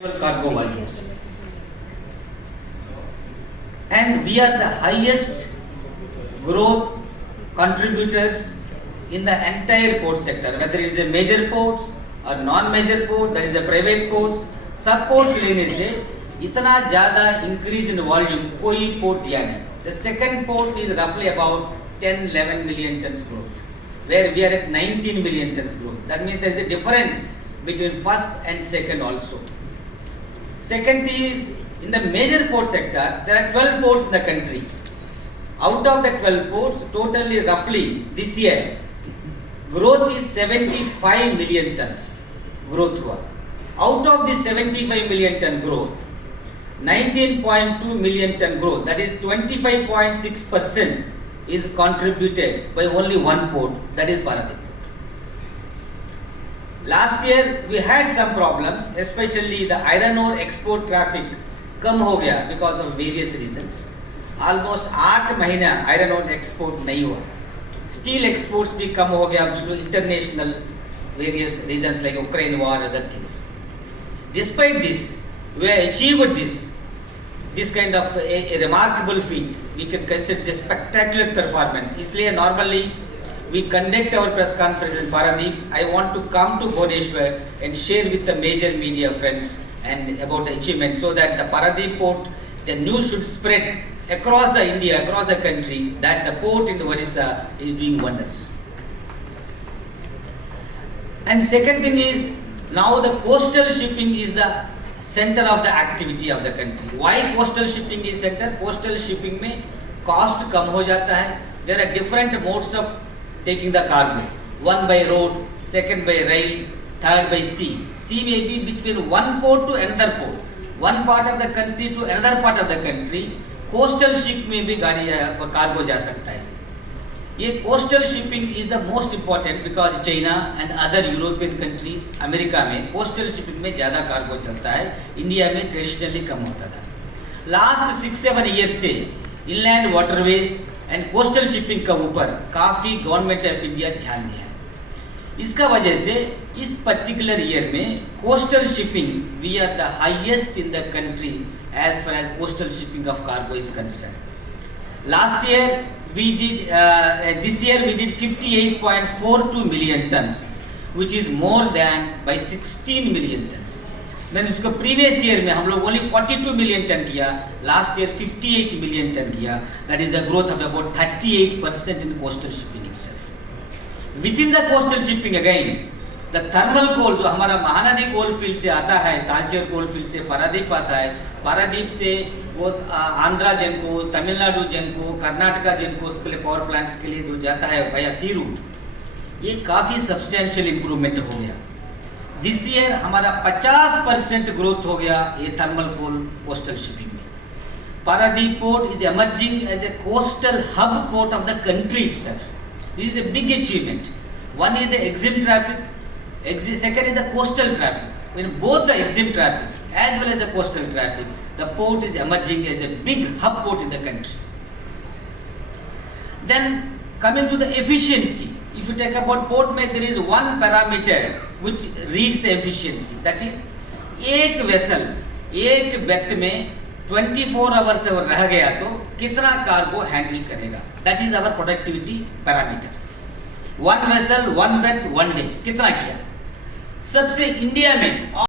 cargo volumes, and we are the highest growth contributors in the entire port sector, whether it is a major ports or non-major port, that is a private ports, सब ports लेने से इतना ज़्यादा increase in volume कोई port दिया नहीं. The second port is roughly about 10-11 million tons growth, where we are at 19 million tons growth. That means there is a difference between first and second also. Second is, in the major port sector, there are 12 ports in the country. Out of the 12 ports, totally roughly this year, growth is 75 million tons growth हुआ. Out of this 75 million ton growth, 19.2 million ton growth, that is 25.6% is contributed by only one port, that is Paradip. Last year we had some problems, especially the iron ore export traffic कम हो गया because of various reasons. Almost 8 महीना iron ore export नहीं हुआ. Steel exports भी कम हो गया due to international various reasons like Ukraine war and other things. Despite this, we have achieved this kind of a remarkable feat. We can consider it a spectacular performance. इसलिए normally we conduct our press conference in Paradip. I want to come to Bhubaneswar and share with the major media friends and about the achievement, so that the Paradip port, the news should spread across the India, across the country, that the port in Orissa is doing wonders. And second thing is, now the coastal shipping is the center of the activity of the country. Why coastal shipping is center? Coastal shipping में cost कम हो जाता है. There are different modes of taking the cargo. One by road, second by rail, third by sea. Sea may be between one port to another port, one part of the country to another part of the country. Coastal ship में भी गाड़ी cargo जा सकता है. ये coastal shipping is the most important because China and other European countries, America में coastal shipping में ज़्यादा cargo चलता है. इंडिया में traditionally कम होता था. Last 6-7 years से inland waterways and coastal shipping का ऊपर काफ़ी गवर्नमेंट ऑफ इंडिया ध्यान दिया है. इसका वजह से इस पर्टिकुलर ईयर में coastal shipping we are the highest in the country as far as coastal shipping of cargo is concern. Last year we did this year we did 58.42 million tons, which is more than by 16 million tons. मैंने उसको previous year में हम लोग only 42 million ton किया, last year 58 million ton किया. That is a growth of about 38% in coastal shipping itself. Within the coastal shipping again, the thermal coal जो हमारा Mahanadi coal field से आता है, तालचेर कोल फील्ड से पारादीप आता है, पारादीप से वो आंध्रा जेनको, तमिलनाडु जेनको, कर्नाटका जेनको उसके लिए पावर प्लांट्स के लिए जो जाता है वाया सी रूट, ये काफ़ी सब्सटेंशियल इम्प्रूवमेंट हो गया. दिस ईयर हमारा 50% ग्रोथ हो गया ये थर्मल कोल कोस्टल शिपिंग में. Paradip port is emerging as a coastal hub port of the country itself. This is a big achievement. One is the EXIM traffic, second is the coastal traffic. When both the EXIM traffic as well as the coastal traffic, the port is emerging as a big hub port in the country. Then coming to the efficiency, if you take about port में there is one parameter which reads the efficiency. That is, एक vessel, एक berth में 24 hours अगर रह गया तो कितना cargo handle करेगा. That is our productivity parameter. One vessel one berth one day कितना किया. सबसे इंडिया में